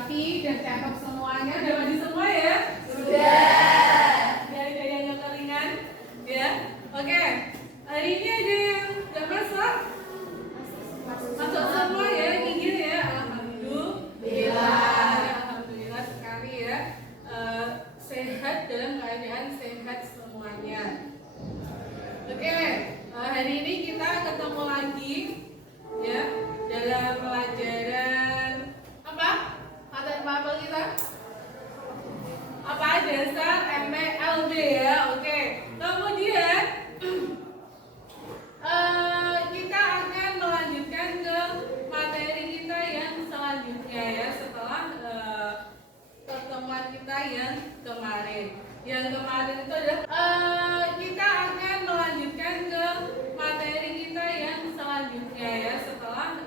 rapi dan cakep semuanya. Udah mandi semua ya? Sudah. Ada yang ringan ya? Oke. Hari ini ada yang nggak masuk? Masuk semua ya, ingin ya? Alhamdulillah sekali ya. Sehat dalam keadaan sehat semuanya. Oke, hari ini kita ketemu lagi ya dalam pelajaran apa? Matematika kita? Apa dasar MPLB ya? Oke. Kemudian kita akan melanjutkan ke materi kita yang selanjutnya ya setelah pertemuan kita yang kemarin. Yang kemarin itu adalah kita akan melanjutkan ke materi kita yang selanjutnya ya setelah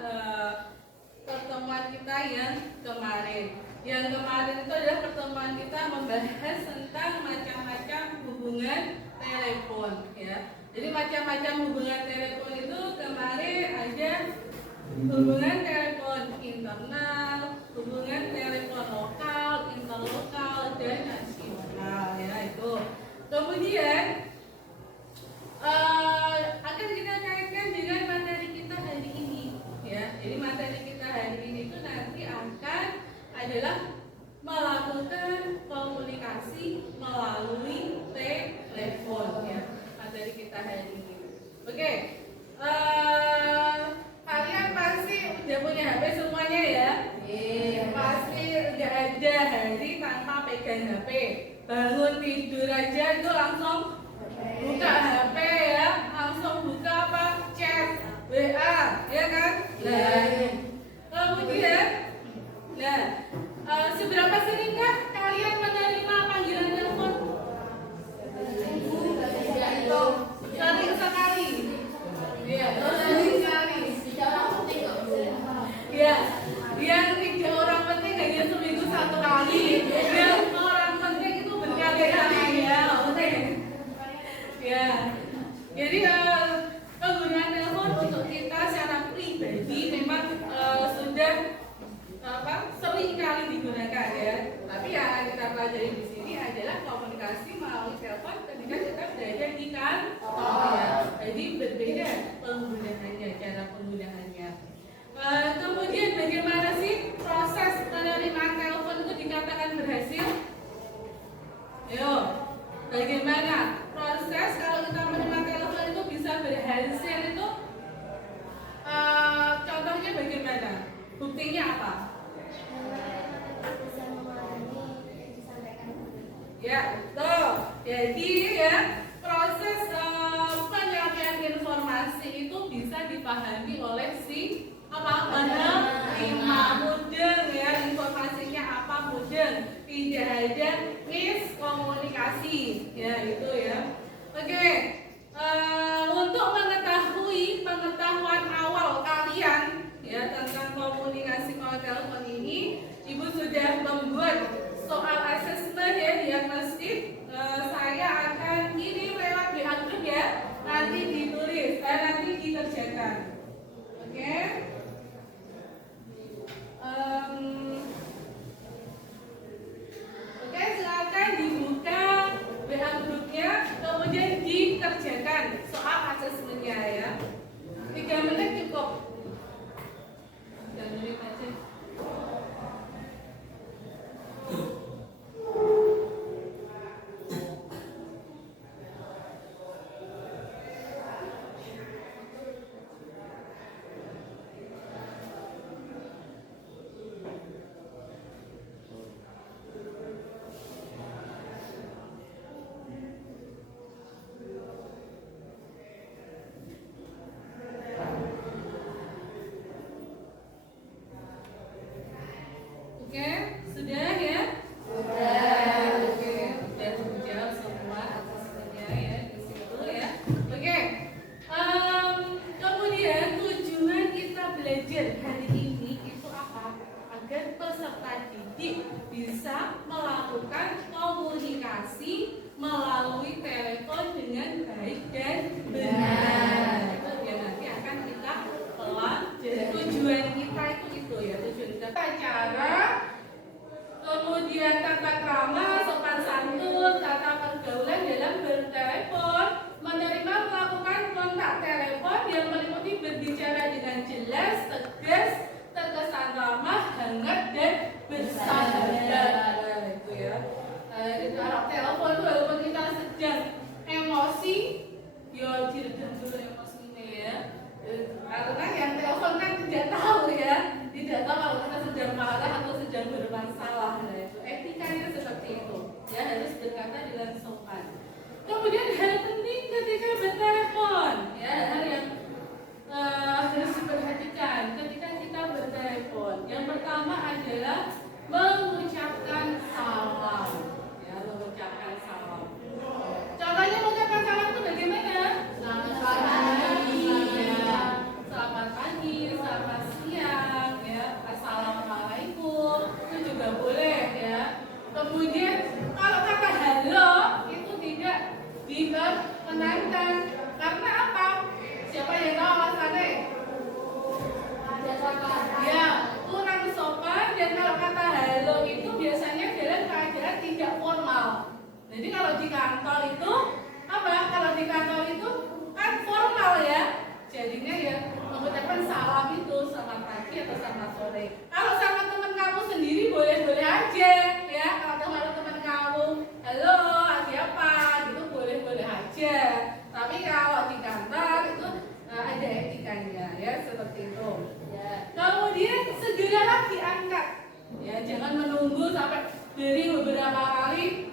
pertemuan kita yang kemarin. Yang kemarin itu adalah pertemuan kita membahas tentang macam-macam hubungan telepon ya. Jadi macam-macam hubungan telepon itu kemarin ada hubungan telepon internal, hubungan telepon lokal, interlokal dan nasional ya itu. Kemudian akan kita kaitkan dengan materi kita hari ini ya. Jadi materi kita hari ini itu nanti akan adalah melakukan komunikasi melalui telepon ya. Materi kita hari ini. Oke. Kalian pasti udah punya HP semuanya ya? Pasti udah ada hari tanpa pegang HP. Bangun tidur aja itu langsung buka HP ya, langsung buka apa? Chat, WA, ya kan? Kemudian, seberapa seringkah kalian menerima panggilan telepon? Sering sekali. Iya, sering sekali. Ya, yang 3 orang penting hanya seminggu 1 kali. Yang orang penting itu berkali-kali ya. Oke. Ya. Jadi penggunaan telepon untuk kita secara pribadi memang sudah sering kali digunakan ya. Tapi yang kita pelajari di sini adalah komunikasi melalui telepon ketika kita berada di kantor ya. Jadi berbeda penggunaannya, cara penggunaannya. Kemudian bagaimana sih proses penerimaan telepon itu dikatakan berhasil? Ayo, bagaimana proses kalau kita menerima telepon itu bisa berhasil itu? Contohnya bagaimana? Buktinya apa? Ya, tuh. Jadi ya proses penyampaian informasi itu bisa dipahami oleh si penerima, mudeng ya, informasinya apa mudeng, tidak ada miskomunikasi ya itu ya. Oke, untuk mengetahui pengetahuan awal kalian ya tentang komunikasi melalui telepon ini, Ibu sudah membuat soal asesmen ya, diagnostik. Saya akan kirim lewat WA group ya, nanti ditulis, nanti dikerjakan. Oke. Oke, silakan dibuka WA grupnya, kemudian dikerjakan soal asesmennya ya. 3 menit cukup. 3 menit aja. Bisa melakukan komunikasi melalui telepon dengan baik dan benar. Itu yang nanti akan kita pelajari. Tujuan kita itu ya, tujuan kita cara bersahabat. Nah, itu ya. Di dalam telepon itu walaupun kita sedang emosi, yo direm dulu emosinya ya. Karena yang telepon kan tidak tahu ya, tidak tahu kalau kita sedang marah atau sedang bermasalah. Nah, itu etikanya seperti itu. Ya, harus berkata dengan sopan. Kemudian hal penting ketika bertelepon, ya, hal yang harus diperhatikan ketika kita bertelepon. Yang pertama adalah mengucapkan salam. Ya, mengucapkan salam. Contohnya mengucapkan salam itu bagaimana? Selamat pagi, ya. Selamat pagi, selamat siang, ya. Assalamualaikum, itu juga boleh, ya. Kemudian kalau kata halo itu tidak diperkenankan. Karena apa? Siapa yang tahu alasannya? Ya, kurang sopan. Dan kalau kata halo itu biasanya dalam keadaan tidak formal. Jadi kalau di kantor itu apa? Kalau di kantor itu kan formal ya. Jadinya ya mengucapkan salam itu selamat pagi atau selamat sore. Kalau sama teman kamu sendiri boleh-boleh aja ya. Kalau sama teman kamu, halo, lagi apa? Gitu boleh-boleh aja. Tapi kalau di kantor itu ada etikanya ya, seperti itu. Ya. Kemudian segeralah diangkat. Ya, jangan menunggu sampai dari beberapa kali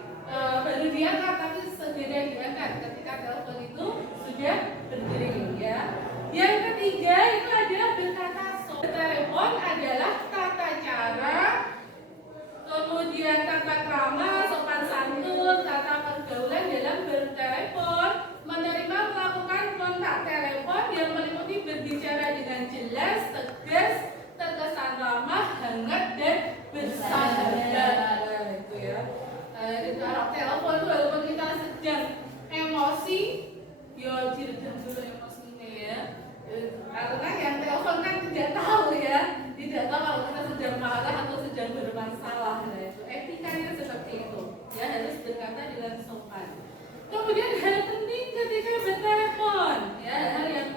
baru diangkat, tapi segera diangkat ketika telepon itu sudah berdering ya. Yang ketiga itu adalah berkata sopan. Telepon adalah tata cara, kemudian tata krama, sopan santun, tata pergaulan dalam bertelepon. Menerima melakukan kontak telepon yang meliputi berbicara dengan jelas, tegas, terkesan ramah, hangat, dan bersahabat. Nah, itu ya. Di dalam telepon itu walaupun kita sedang emosi, yo direm dulu emosinya ya. Karena yang telepon kan tidak tahu ya, tidak tahu kalau kita sedang marah atau sedang bermasalah. Nah, itu etikanya seperti itu. Ya, harus berkata dengan sopan. Kemudian hal penting ketika bertelepon, ya, hal yang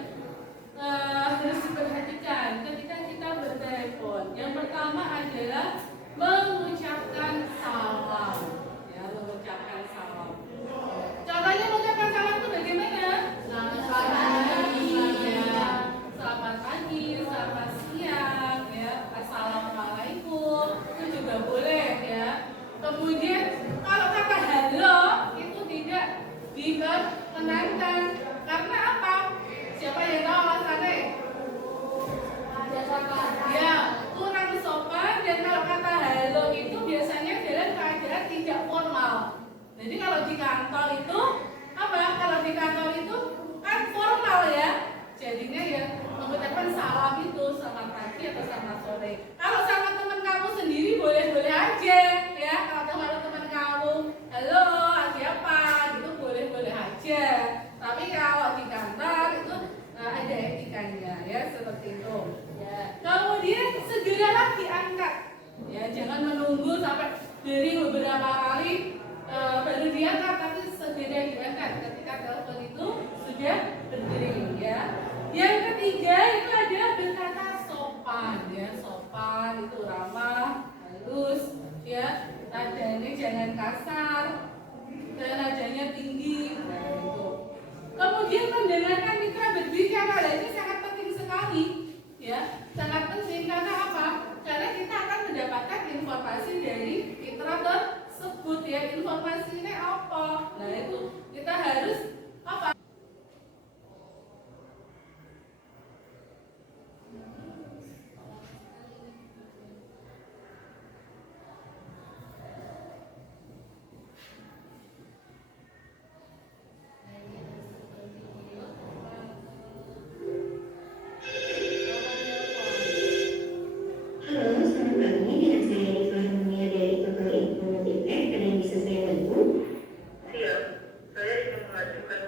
harus diperhatikan ketika kita bertelepon. Yang pertama adalah mengucapkan salam. Ya, mengucapkan salam. Contohnya mengucapkan salam itu bagaimana? Selamat pagi, ya. Selamat pagi, selamat siang, ya. Assalamualaikum, itu juga boleh ya. Kemudian kalau kata halo itu tidak diperkenankan. Karena apa? Siapa yang tahu alasannya? Ya, kurang sopan. Dan kalau kata halo itu biasanya dalam keadaan tidak formal. Jadi kalau di kantor itu apa? Kalau di kantor itu kan formal ya. Jadinya ya mengucapkan salam itu selamat pagi atau selamat sore. Kalau sama teman kamu sendiri boleh-boleh aja ya. Kalau sama teman kamu, halo, lagi apa? Gitu boleh-boleh aja. Tapi kalau di kantor itu ada etikanya ya, seperti itu. Ya. Kemudian segeralah diangkat. Ya, jangan menunggu sampai dari beberapa kali baru diangkat, tapi segera diangkat ketika telepon itu sudah berdering ya. Yang ketiga itu adalah berkata sopan ya, sopan itu ramah, halus ya, nadanya jangan kasar, dan nadanya tinggi. Nah, itu. Kemudian mendengarkan mitra berbicara, ini sangat penting sekali ya, sangat penting. Karena apa? Karena kita akan mendapatkan informasi dari mitra tersebut ya. Informasinya apa? Nah, itu kita harus apa? Siap, saya ingin mengajukan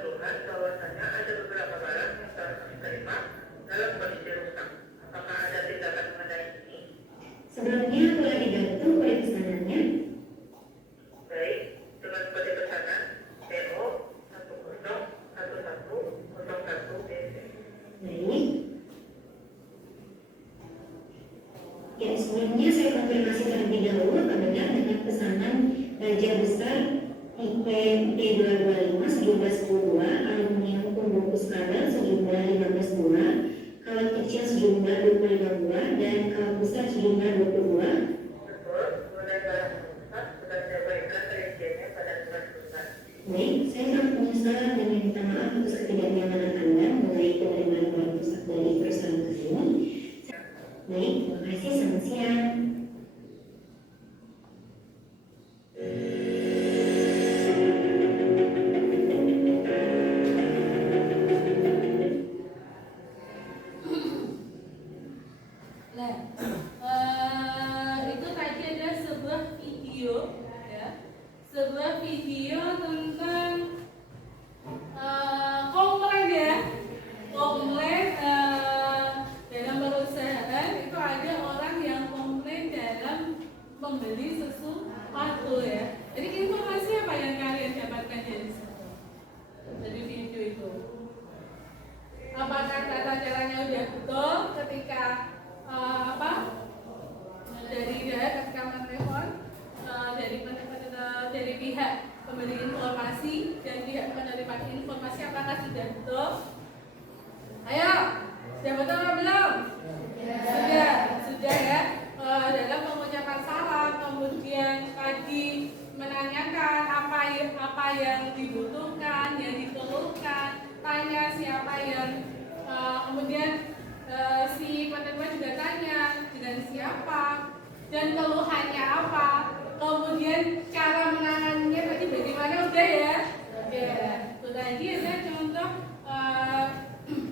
kasus ketidaknyamanan Anda mengenai penerimaan uang pusat dari perusahaan tersebut. Baik, terima kasih. Selamat siang. Itu tadi ada sebuah video, ya, sebuah video tentang komplain, ya, komplain dalam perusahaan itu ada orang yang komplain dalam membeli sesuatu, ya. Jadi informasi apa yang kalian dapatkan dari video itu? Apakah tata caranya udah betul ketika dari ketika menelepon dari pihak pemberi informasi dan pihak penerima informasi, apakah sudah betul? Ayo, sudah betul atau belum? Sudah ya. Dalam mengucapkan salam, kemudian tadi menanyakan apa yang dibutuhkan, yang dikeluhkan, tanya siapa yang kemudian si penerima juga tanya dengan siapa dan keluhannya apa, kemudian cara menanganinya tadi bagaimana, udah ya. Itu tadi ada contoh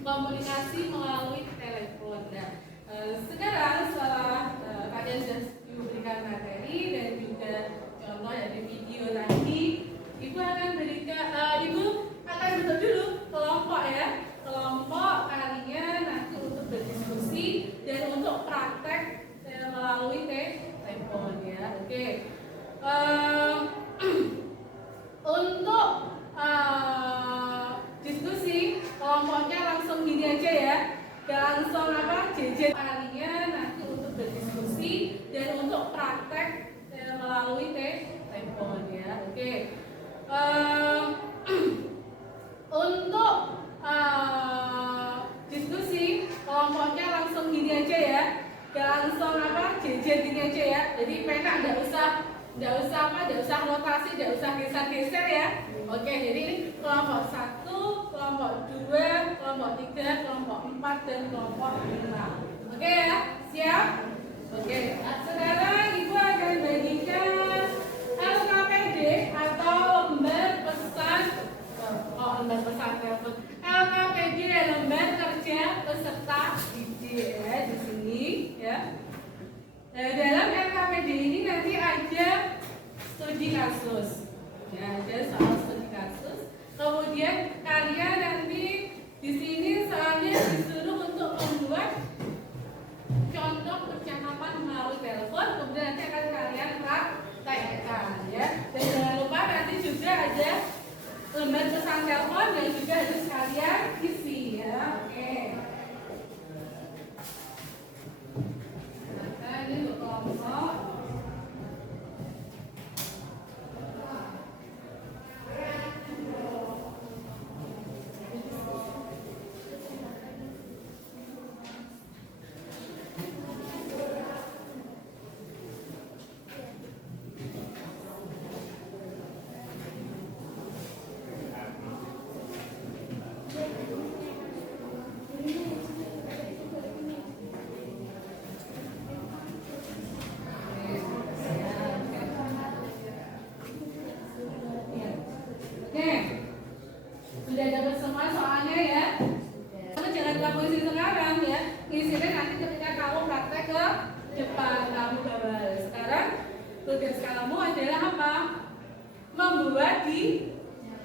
komunikasi melalui telepon. Nah, sekarang setelah kalian sudah diberikan materi dan juga contoh dari video tadi, ibu akan bentuk dulu kelompok, ya, kelompok kalian nanti untuk berdiskusi dan untuk praktek melalui telepon, ya. Oke. Untuk diskusi kelompoknya langsung gini aja, ya, langsung jejer kalian nanti untuk berdiskusi dan untuk praktek melalui telepon, ya. Oke. Untuk diskusi kelompoknya langsung gini aja, ya, langsung jejer gini aja, ya. Jadi pena nggak usah rotasi, nggak usah geser-geser, ya. Oke, jadi ini kelompok 1, kelompok 2, kelompok 3, kelompok 4 dan kelompok 5. Oke, ya, siap? Oke, sekarang ibu akan bagikan LKPD atau lembar pesan telepon. LKPD, lembar kerja peserta didik, ya, di sini, ya. Nah, dalam LKPD ini nanti ada studi kasus, ya, ada soal studi kasus. Kemudian kalian nanti di sini soalnya disuruh untuk membuat contoh percakapan melalui telepon, kemudian nanti akan kalian praktekkan, ya. Dan jangan lupa nanti juga ada lembar pesan telepon yang juga harus kalian isi, ya. Oke. Nah, ini untuk kelompok. Sudah dapat semua soalnya, ya. Kamu jangan kamu isi sekarang, ya. Ngisinya nanti ketika kamu praktek ke depan, kamu bawa. Sekarang tugas kamu adalah apa? Membuat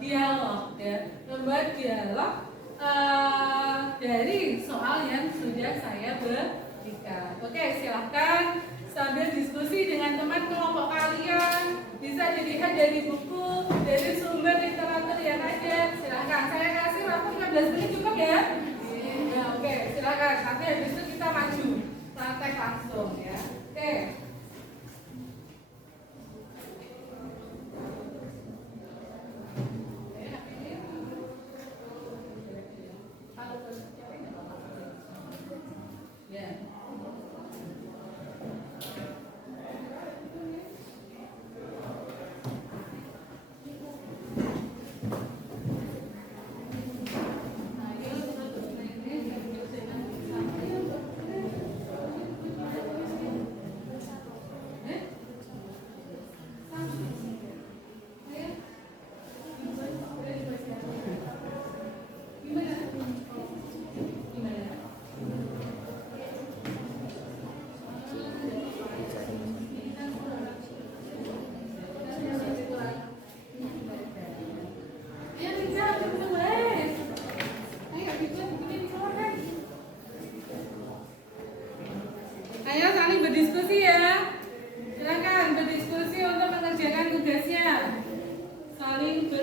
dialog, ya. Membuat dialog dari soal yang sudah saya berikan. Oke, silahkan sambil diskusi dengan teman kelompok kalian. Bisa dilihat dari buku, dari sumber literatur yang ada. Silahkan, saya kasih waktu 15 menit, cukup, ya? Ya, oke, silahkan. Nanti habis itu kita maju praktek langsung, ya. Oke.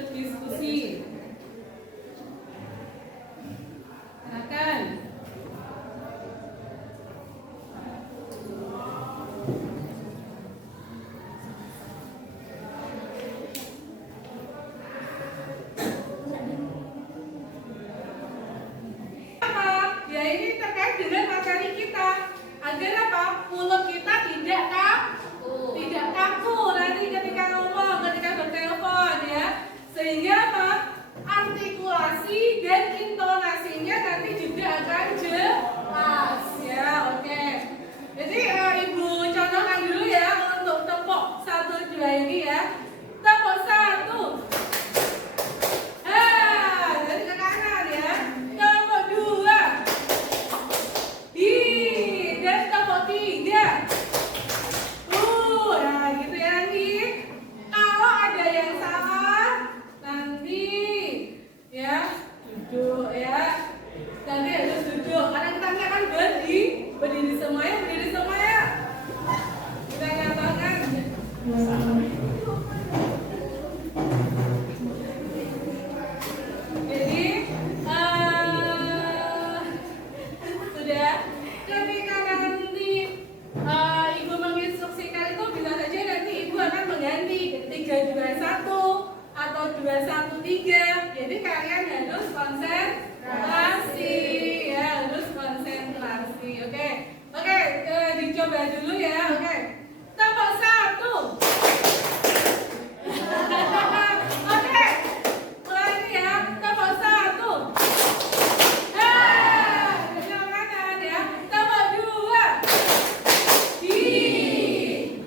berdiskusi. Silakan. Ya ini terkait dengan materi kita agar apa? Mulut kita tidak kaku nanti ketika ngomong, ketika bertelepon ya. Sehingga apa? Artikulasi dan intonasinya nanti juga akan jelas ya. Oke. Jadi Ibu contohkan dulu ya untuk tepuk 1, 2 ini ya. Tepuk 1. Dari ke kanan ya. Tepuk 2. Dan tepuk 3. Nah gitu ya nanti. Kalau ada yang salah, nanti ya duduk ya. Nanti harus duduk. Karena kita akan berdiri semua ya, Kita nyatakan. Jadi sudah ketika nanti Ibu menginstruksikan itu bisa saja nanti Ibu akan mengganti 3, 2, 1 atau 2, 1, 3. Jadi kalian harus konsentrasi ya, harus konsentrasi. Oke, dicoba dulu ya. Oke, tepuk 1. Oke, mulai ya. Tepuk 1. Kenyal kanan ya. Tepuk 2.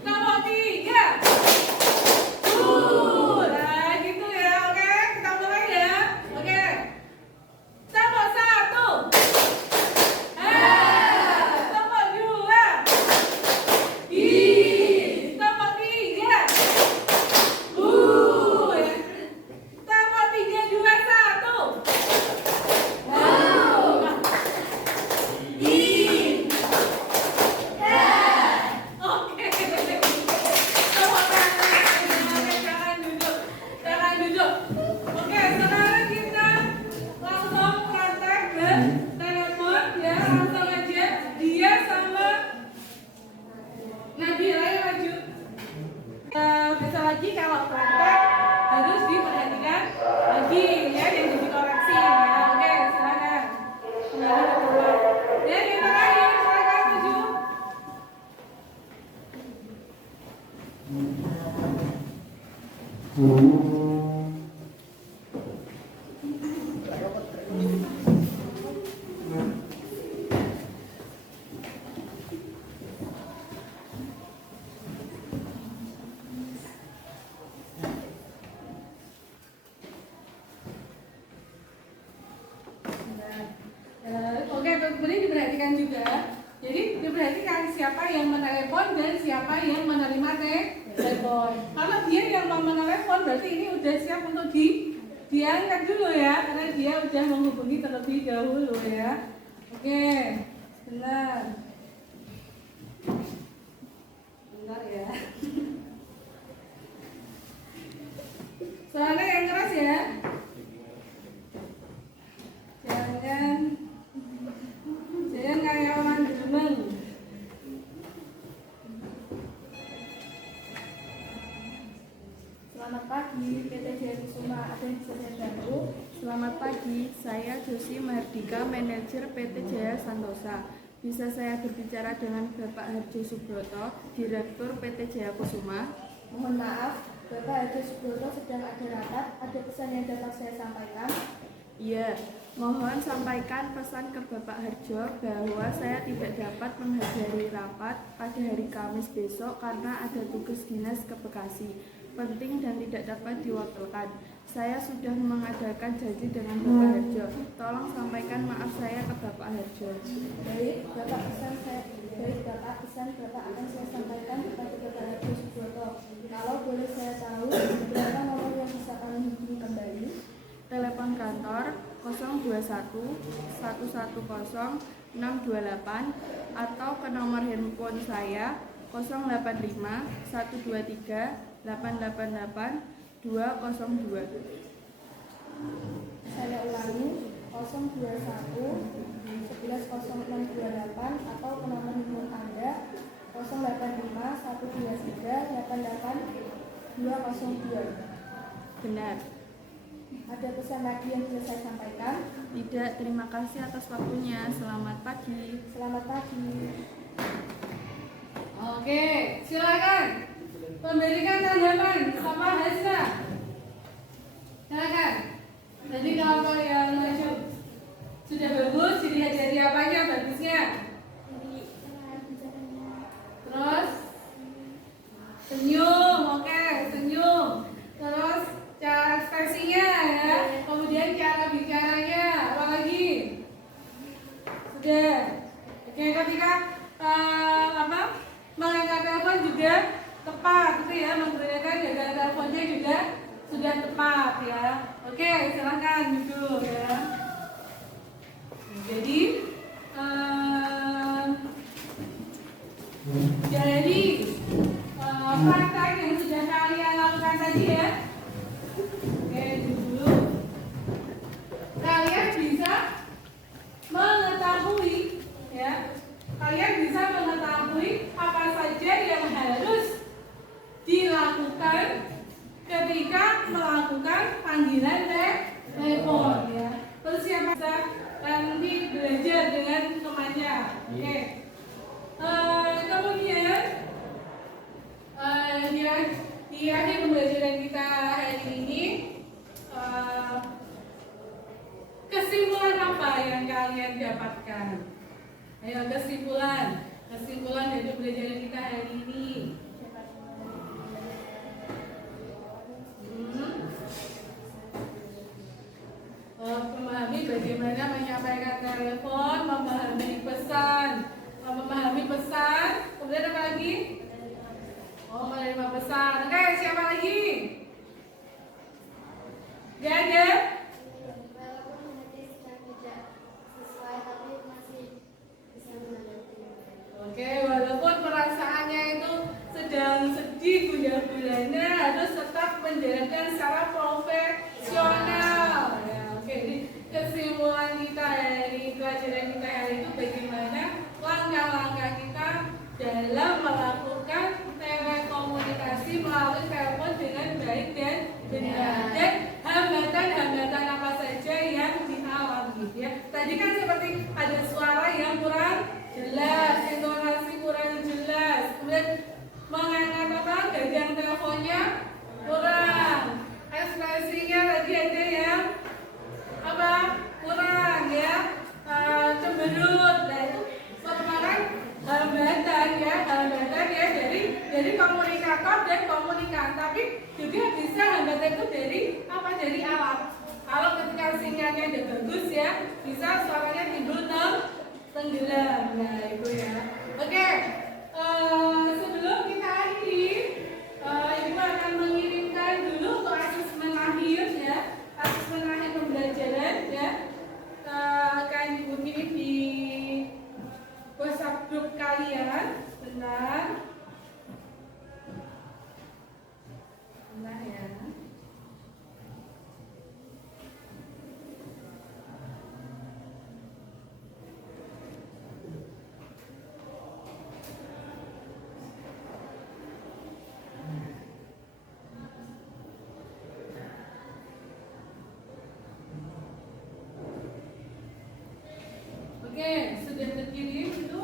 Tepuk 3. Nah gitu ya. Oke, kita mulai ya. Oke, tepuk 1. Tepuk 2. Tepuk 3. Tepuk 3, 2, 1. Oke. Tepuk tangan. Oke, jangan duduk. Oke, sekarang kita langsung praktek telepon ya, langsung aja. Dia sama Nabila yang maju. Bisa lagi kalau praktek harus diperhatikan lagi ya, yang dikoreksi ya. Oke, silakan. Kembali ke keluar. Ya, kita lagi silakan maju. Oke, kemudian diperhatikan juga. Jadi diperhatikan siapa yang menelepon dan siapa yang menerima telepon. Kalau dia yang mau menelepon berarti ini udah siap untuk diangkat dulu ya, karena dia udah menghubungi terlebih dahulu ya. Oke, benar ya. Soalnya yang keras ya. Jangan kayak orang gemeng. Selamat pagi, PT Jaya Kusuma. Ada yang bisa saya bantu? Selamat pagi, saya Josi Mahardika, manajer PT Jaya Santosa. Bisa saya berbicara dengan Bapak Harjo Subroto, Direktur PT Jaya Kusuma? Mohon maaf, Bapak Harjo Subroto sedang ada rapat. Ada pesan yang dapat saya sampaikan? Iya, mohon sampaikan pesan ke Bapak Harjo bahwa saya tidak dapat menghadiri rapat pada hari Kamis besok karena ada tugas dinas ke Bekasi, penting dan tidak dapat diwakilkan. Saya sudah mengadakan janji dengan Bapak Harjo. Tolong sampaikan maaf saya ke Bapak Harjo. Baik, Bapak pesan Bapak akan saya sampaikan kepada Bapak Harjo Subroto. Kalau boleh saya tahu, berapa nomor yang bisa kami hubungi kembali? Telepon kantor 021 110 628 atau ke nomor handphone saya 085 123 888 202. Saya ulangi 021 110628 atau nomor handphone Anda 085 123 88 202. Benar. Ada pesan lagi yang bisa saya sampaikan? Tidak, terima kasih atas waktunya. Selamat pagi. Selamat pagi. Oke, silakan memberikan tanggapan sama Hasna. Silakan. Jadi kalau kalian maju sudah bagus, dilihat dari apanya bagusnya? Terus senyum, oke, senyum. Terus cara ekspresinya ya, kemudian cara bicaranya, apa lagi? Sudah. Oke, ketika mengangkat telepon juga tepat, gitu ya, menggunakan jaga teleponnya juga sudah tepat ya. Oke, silakan duduk ya. Jadi praktek yang sudah kalian lakukan tadi ya. Oke, dulu kalian bisa mengetahui ya. Kalian bisa mengetahui apa saja yang harus dilakukan ketika melakukan panggilan telepon ya. Terus siapa bisa nanti belajar dengan temannya. Oke. Kemudian di akhir pembelajaran kita hari ini, kesimpulan apa yang kalian dapatkan? Ayo kesimpulan dari pembelajaran kita hari ini. Memahami bagaimana menyampaikan telepon, memahami pesan, kemudian apa lagi? Menerima pesan. Oke, siapa lagi? Gak ada? Oke, walaupun perasaannya itu sedang sedih, gundah gulana, harus tetap menjalankan secara profesional. Ya, oke, jadi kesimpulan kita dari pelajaran kita hari itu bagaimana langkah-langkah kita dalam melakukan telekomunikasi melalui telepon dengan baik dan benar, dan hambatan-hambatan apa saja yang dialami. Ya, tadi kan seperti ada suara yang kurang jelas, intonasi kurang jelas, kemudian mengangkat gagang teleponnya kurang, ekspresinya tadi ada yang kurang ya, cemberut, dan itu merupakan hambatan ya dari komunikator dan komunikan. Tapi juga bisa hambatan itu dari alat. Kalau ketika sinyalnya udah bagus ya, bisa suaranya timbul tenggelam. Nah itu ya. Oke, sebelum kita akhiri, Ibu akan mengirimkan dulu untuk asesmen akhir ya, asesmen akhir pembelajaran ya. Akan Ibu kirim di WhatsApp grup kalian. Bentar ya. Oke, sudah terkirim itu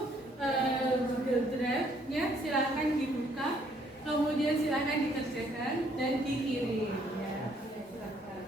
Google Drive-nya, silahkan dibuka, kemudian silahkan dikerjakan dan dikirim ya. Silahkan.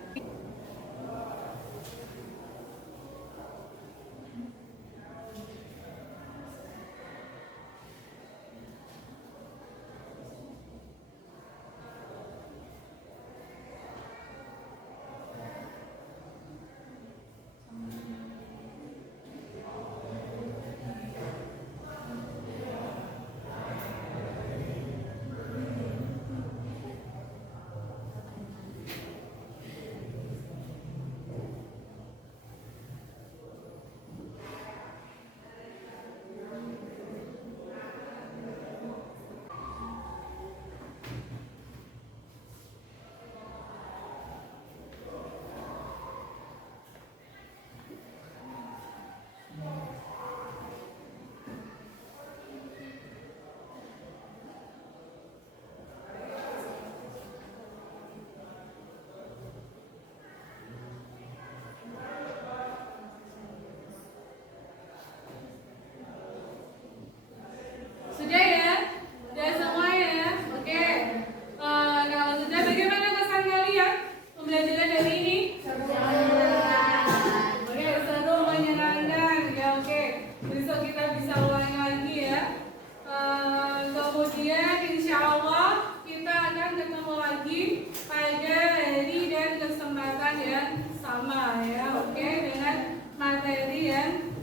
lagi pada hari dan kesempatan yang sama ya, oke, dengan materi yang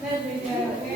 berbeda.